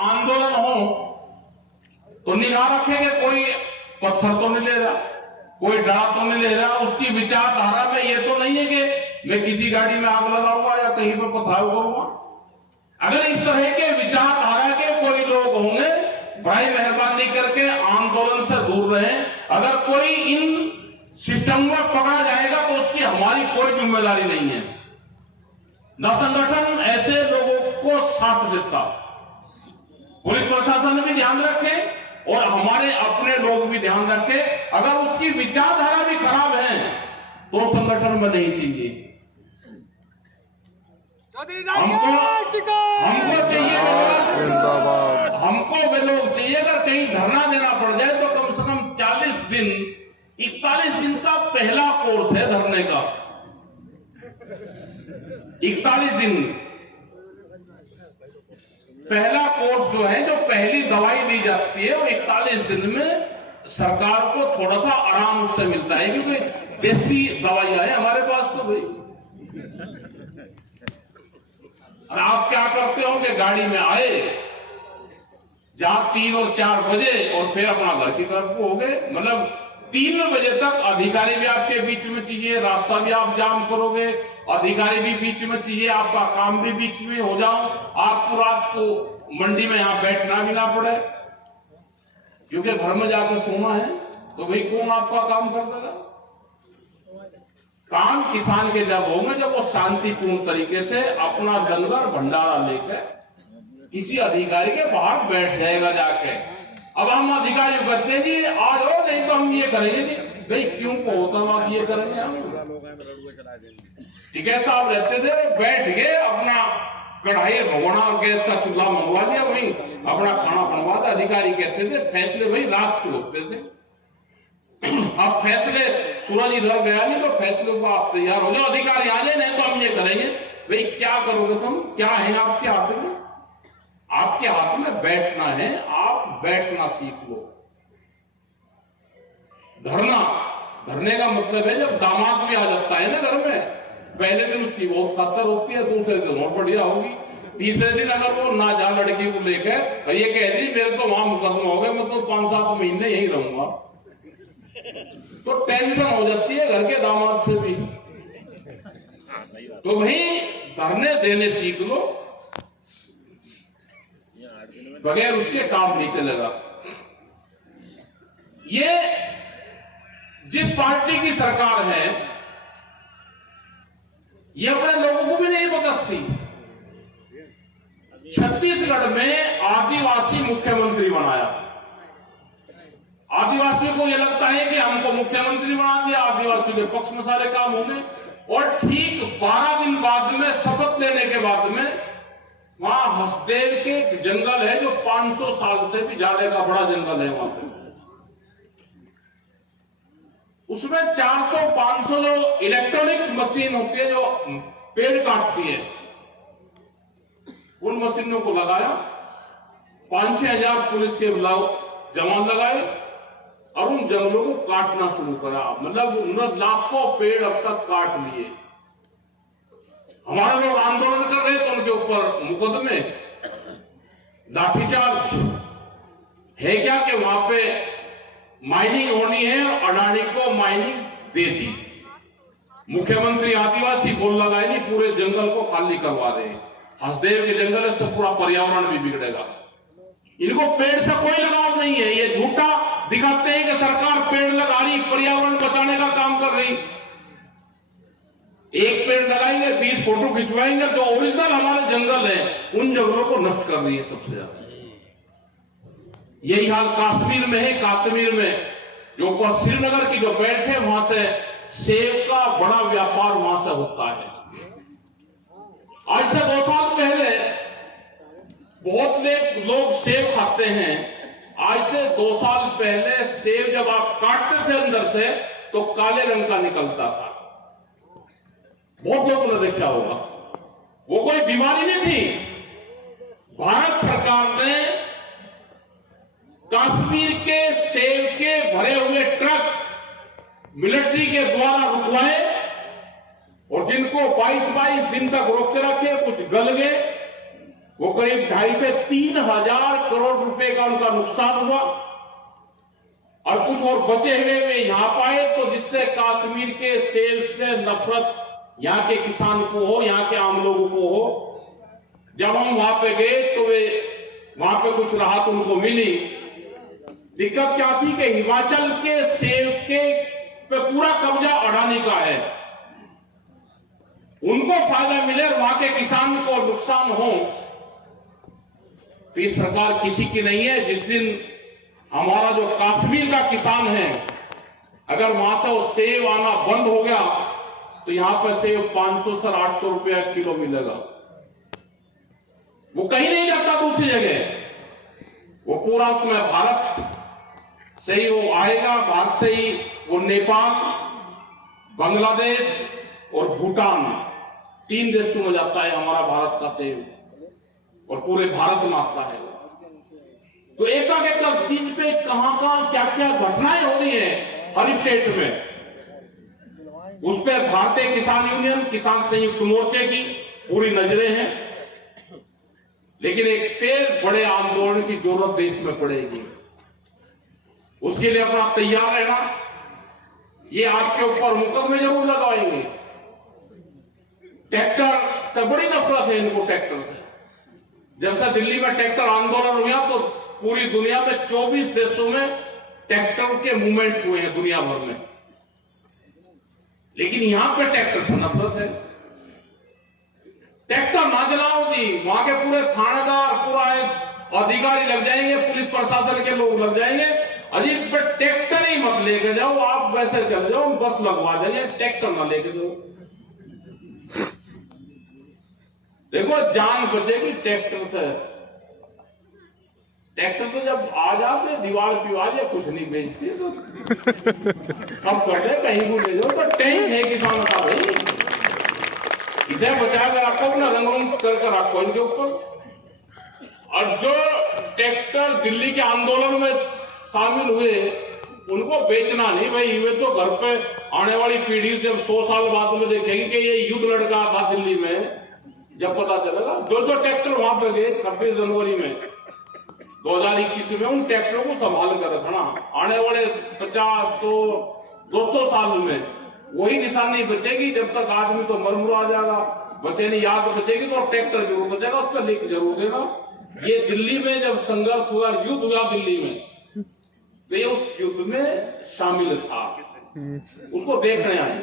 आंदोलन हो तो निगाह रखेंगे, कोई पत्थर तो नहीं ले रहा, कोई डरा तो नहीं ले रहा। उसकी विचारधारा में ये तो नहीं है कि मैं किसी गाड़ी में आग लगाऊंगा या कहीं पर पथराव करूंगा। अगर इस तरह के विचारधारा के कोई लोग होंगे, बड़ी मेहरबानी करके आंदोलन से दूर रहें। अगर कोई इन सिस्टम को पकड़ा जाएगा तो उसकी हमारी कोई जिम्मेदारी नहीं है। न संगठन ऐसे लोगों को साथ देता। पुलिस प्रशासन भी ध्यान रखे और हमारे अपने लोग भी ध्यान रखें। अगर उसकी विचारधारा भी खराब है तो संगठन में नहीं चाहिए। हमको वे लोग चाहिए। अगर कहीं धरना देना पड़ जाए तो कम से कम 40 दिन 41 दिन का पहला कोर्स है धरने का। 41 दिन पहला कोर्स जो है, जो पहली दवाई दी जाती है, वो 41 दिन में सरकार को थोड़ा सा आराम से मिलता है, क्योंकि देसी दवाइयां है हमारे पास तो भाई। और आप क्या करते हो कि गाड़ी में आए, जहां 3 और 4 बजे और फिर अपना घर की तरफ हो गए। मतलब 3 बजे तक अधिकारी भी आपके बीच में चाहिए, रास्ता भी आप जाम करोगे, अधिकारी भी बीच में चाहिए, आपका काम भी बीच में हो जाओ, आपको रात को मंडी में यहां बैठना भी ना पड़े, क्योंकि घर में जाकर सोना है। तो भाई कौन आपका काम कर देगा? काम किसान के जब होंगे जब वो शांतिपूर्ण तरीके से अपना लंगर भंडारा लेकर किसी अधिकारी के बाहर बैठ जाएगा जाके। अब हम अधिकारी कहते हैं जी आ जाओ, नहीं तो हम ये करेंगे जी। भाई क्यों होता हम आप ये करेंगे? हम टिकैत साहब रहते थे, बैठ गए, अपना कढ़ाई भगोना गैस का चूल्हा मंगवा दिया, वहीं अपना खाना बनवा दिया। अधिकारी कहते थे फैसले भाई रात को होते थे। अब फैसले सूरज इधर गया नहीं तो फैसले को आप तैयार हो जाओ, अधिकारी आ जाए, नहीं तो हम ये करेंगे। भाई क्या करोगे तुम? क्या है आपके हाथ में? आपके हाथ में बैठना है, आप बैठना सीख लो। धरने का मतलब है जब दामाद भी आ जाता है ना घर में, पहले दिन उसकी बहुत खातर होती है, दूसरे दिन और बढ़िया होगी, तीसरे दिन अगर वो ना जा लड़की को लेकर ये कह दी मेरे तो वहां मुकदमा हो गया, मैं तो 5-7 महीने यही रहूंगा, तो टेंशन हो जाती है घर के दामाद से भी। तो भाई धरने देने सीख लो, बगैर उसके काम नहीं चलेगा। ये जिस पार्टी की सरकार है ये अपने लोगों को भी नहीं बकसती। छत्तीसगढ़ में आदिवासी मुख्यमंत्री बनाया। आदिवासियों को यह लगता है कि हमको मुख्यमंत्री बना दिया, आदिवासियों के पक्ष में सारे काम होंगे। और ठीक 12 दिन बाद में शपथ लेने के बाद में वहां हसदेव के जंगल है जो 500 साल से भी ज्यादा का बड़ा जंगल है वहां पे, उसमें 400-500 जो इलेक्ट्रॉनिक मशीन होती है जो पेड़ काटती है, उन मशीनों को लगाया। 5-6 हजार पुलिस के जवान लगाए और उन जंगलों को काटना शुरू करा। मतलब उन्होंने लाखों पेड़ अब तक काट लिए। हमारे लोग आंदोलन कर रहे तो उनके ऊपर मुकदमे, लाठीचार्ज है क्या कि वहां पे माइनिंग होनी है और अडानी को माइनिंग दे दी। मुख्यमंत्री आदिवासी बोल लगाए नहीं, पूरे जंगल को खाली करवा रहे। हसदेव के जंगल से पूरा पर्यावरण भी बिगड़ेगा। इनको पेड़ से कोई लगाव नहीं है। ये झूठा दिखाते हैं कि सरकार पेड़ लगा रही, पर्यावरण बचाने का काम कर रही। एक पेड़ लगाएंगे, 20 फोटो खिंचवाएंगे, जो ओरिजिनल हमारे जंगल है उन जंगलों को नष्ट कर रही है सबसे ज्यादा। यही हाल कश्मीर में है। कश्मीर में जो श्रीनगर की जो बेल्ट है वहां से सेब का बड़ा व्यापार वहां से होता है। आज से 2 साल पहले बहुत लोग सेब खाते हैं। आज से 2 साल पहले सेब जब आप काटते थे अंदर से तो काले रंग का निकलता था। बहुत लोगों ने देखा होगा। वो कोई बीमारी नहीं थी। भारत सरकार ने कश्मीर के सेब के भरे हुए ट्रक मिलिट्री के द्वारा रुकवाए और जिनको 22-22 दिन तक रोक के रखे, कुछ गल गए वो करीब 2.5 से 3 हजार करोड़ रुपए का उनका नुकसान हुआ, और कुछ और बचे हुए वे यहां पाए, तो जिससे कश्मीर के सेल से नफरत यहां के किसान को हो, यहां के आम लोगों को हो। जब हम वहां पे गए तो वे वहां पे कुछ राहत उनको मिली। दिक्कत क्या थी कि हिमाचल के सेब के पे पूरा कब्जा अडानी का है, उनको फायदा मिले और वहां के किसान को नुकसान हो, तो ये सरकार किसी की नहीं है। जिस दिन हमारा जो कश्मीर का किसान है, अगर वहां से वो सेब आना बंद हो गया तो यहां पर सेब 500 से 800 रुपया किलो मिलेगा। वो कहीं नहीं जाता दूसरी जगह, वो पूरा उसमें भारत से ही वो आएगा, भारत से ही वो नेपाल, बांग्लादेश और भूटान 3 देशों में जाता है हमारा भारत का सेब, और पूरे भारत में आता है। तो एक चीज पे कहां क्या क्या घटनाएं हो रही है हर स्टेट में, उस पर भारतीय किसान यूनियन, किसान संयुक्त मोर्चे की पूरी नजरें हैं। लेकिन एक फिर बड़े आंदोलन की जरूरत देश में पड़ेगी, उसके लिए अपना तैयार रहना। ये आपके ऊपर मुकदमे जरूर लगाएंगे। ट्रैक्टर से बड़ी नफरत है इनको, ट्रैक्टर से। जब से दिल्ली में ट्रैक्टर आंदोलन हुआ तो पूरी दुनिया में 24 देशों में ट्रैक्टर के मूवमेंट हुए हैं दुनिया भर में, लेकिन यहां पे ट्रैक्टर से नफरत है। ट्रैक्टर ना चलाओ जी, वहां के पूरे थानेदार, पूरा अधिकारी लग जाएंगे, पुलिस प्रशासन के लोग लग जाएंगे। अजी पे ट्रैक्टर ही मत लेके जाओ, आप वैसे चले जाओ, बस लगवा देंगे, ट्रैक्टर ना लेके जाओ। देखो जान बचेगी ट्रैक्टर से। ट्रैक्टर तो जब आ जाते दीवार पिवार या कुछ नहीं बेचते तो सब करते कहीं को ले जाओ, तो टैंक है किसानों का भाई, इसे बचा कर रखो, अपना रंग करके रखो इनके ऊपर। और जो ट्रैक्टर दिल्ली के आंदोलन में शामिल हुए उनको बेचना नहीं भाई, वे तो घर पे आने वाली पीढ़ी से 100 साल बाद में देखेगी कि ये युद्ध लड़का था दिल्ली में। जब पता चलेगा जो ट्रैक्टर वहां पे गए 26 जनवरी में 2021 में, उन ट्रैक्टरों को संभाल कर रखना। आने वाले 50, 100, 200 साल में वही निशानी बचेगी। जब तक आदमी तो मरमुर आ जाएगा, बचे नहीं, याद बचेगी तो ट्रैक्टर जरूर बचेगा, उस पर लिख जरूर देना। ये दिल्ली में जब संघर्ष हुआ, युद्ध हुआ दिल्ली में, तो ये उस युद्ध में शामिल था, उसको देखने आए।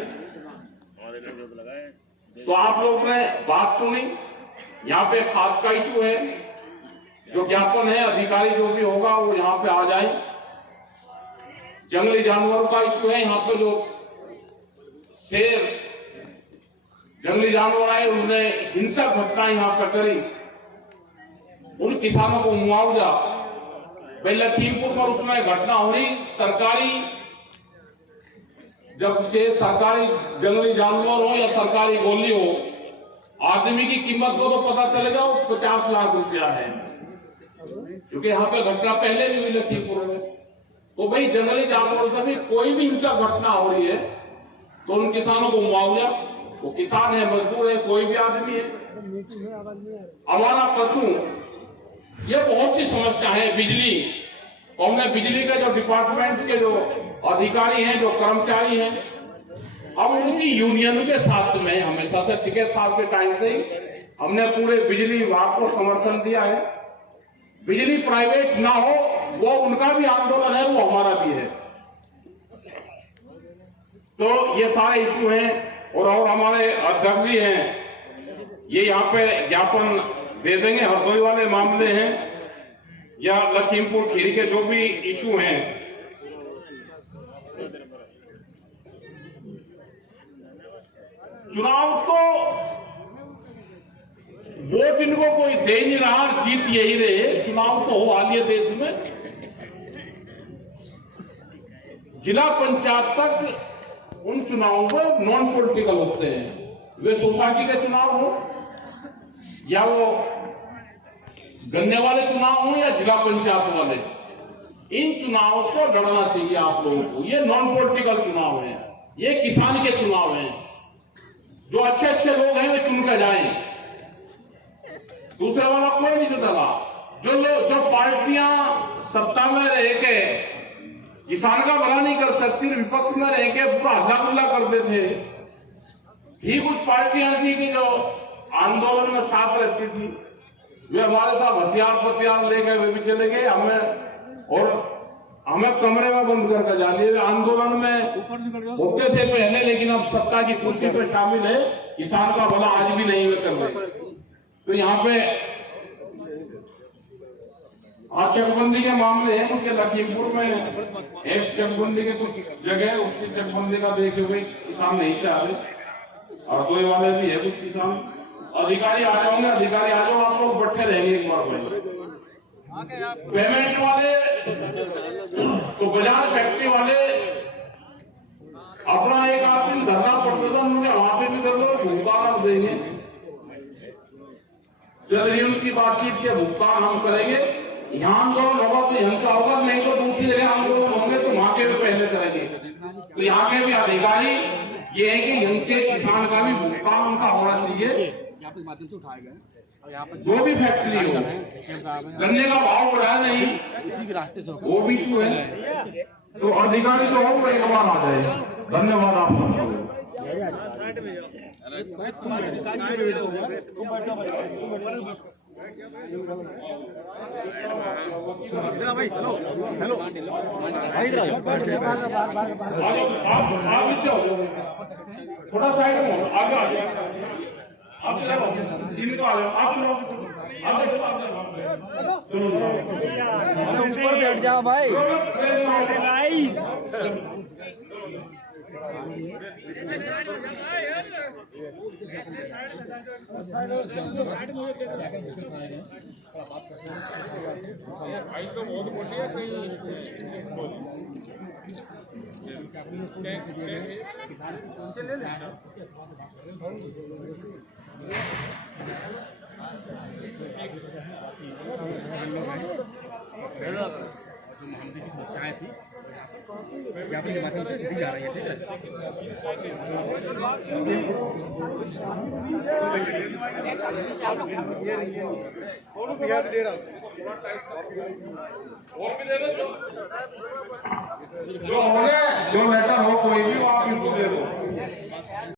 तो आप लोग ने बात सुनी, यहाँ पे खाद का इशू है, जो ज्ञापन है अधिकारी जो भी होगा वो यहाँ पे आ जाए। जंगली जानवरों का इशू है, यहाँ पे जो शेर जंगली जानवर आए उन्होंने हिंसक घटना यहाँ पे करी, उन किसानों को मुआवजा। भाई लखीमपुर पर उसमें घटना हो रही, सरकारी जब सरकारी जंगली जानवर हो या सरकारी गोली हो, आदमी की कीमत को तो पता चलेगा वो 50 लाख रुपया है, क्योंकि यहाँ पे घटना पहले भी हुई लखीमपुर में। तो भाई जंगली जानवरों से भी कोई भी हिंसक घटना हो रही है तो उन किसानों को मुआवजा। वो किसान है, मजदूर है, कोई भी आदमी है, आवारा पशु, ये बहुत सी समस्या है। बिजली, और हमने बिजली के जो डिपार्टमेंट के जो अधिकारी हैं, जो कर्मचारी हैं, हम उनकी यूनियन के साथ में हमेशा से टिकैत साहब के टाइम से ही हमने पूरे बिजली विभाग को समर्थन दिया है। बिजली प्राइवेट ना हो, वो उनका भी आंदोलन है, वो हमारा भी है। तो ये सारे इशू हैं, और हमारे अध्यक्ष जी हैं, ये यहाँ पे ज्ञापन दे देंगे। हरदोई वाले मामले हैं या लखीमपुर खीरी के जो भी इशू हैं, चुनाव तो वोट इनको कोई दे नहीं रहा, जीत यही रहे। चुनाव तो हो हालिया देश में, जिला पंचायत तक उन चुनावों में नॉन पॉलिटिकल होते हैं। वे सोसाइटी के चुनाव हो या वो गन्ने वाले चुनाव हो या जिला पंचायत वाले, इन चुनावों को लड़ना चाहिए आप लोगों को। ये नॉन पॉलिटिकल चुनाव है, ये किसान के चुनाव हैं। जो अच्छे अच्छे लोग हैं वे चुनकर जाएं। दूसरे वाला कोई नहीं सुधरा। जो पार्टियां सत्ता में रह के किसान का भला नहीं कर सकती, विपक्ष में रह के पूरा हल्ला गुल्ला करते थे, ही कुछ पार्टियां ऐसी की जो आंदोलन में साथ रहती थी, वे हमारे साथ हथियार लेके वे भी चले गए, हमें कमरे में बंद करके जाने। वे आंदोलन में होते थे पहले, लेकिन अब सत्ता की कुर्सी पे शामिल है, किसान का भला आज भी नहीं वे कर रहे। तो यहाँ पे आज चकबंदी के मामले हैं, उसके लखीमपुर में एक चकबंदी के कुछ जगह उसकी चकबंदी का देखे हुए किसान नहीं चाह रहे, और कोई वाले भी है कुछ किसान। अधिकारी आ जाओगे, अधिकारी आ जाओ, आप लोग बैठे रहेंगे एक बार में। पेमेंट वाले तो बजाज फैक्ट्री वाले अपना एक आध दिन धरना पड़ता था, उन्होंने वहां पे भी कर लो, भुगतान हम देंगे, जल्द ही उनकी बातचीत के भुगतान हम करेंगे। यहाँ आंदोलन होगा तो यहाँ का होगा, नहीं तो दूसरी जगह आंदोलन होंगे तो वहां के भी पहले करेंगे। तो यहाँ के भी अधिकारी ये है कि यहाँ के किसान का भी भुगतान उनका होना चाहिए। माध्यम से उठाए गए जो भी फैक्ट्री हो, गन्ने का भाव बढ़ा नहीं, इसी के रास्ते से वो भी इशू है। तो अधिकारी तो और एक बार आ जाए। धन्यवाद आपका। हेलो थोड़ा साइड में आगे आ जाओ, आप इनको आ जाओ, आप ऊपर बैठ जाओ भाई। तो बहुत मोटी है जो महामंत्री की समस्याएं थी ज्ञापन के माध्यम से दी जा रही है। ठीक जो लेटर हो कोई भी आप इनको दे दो।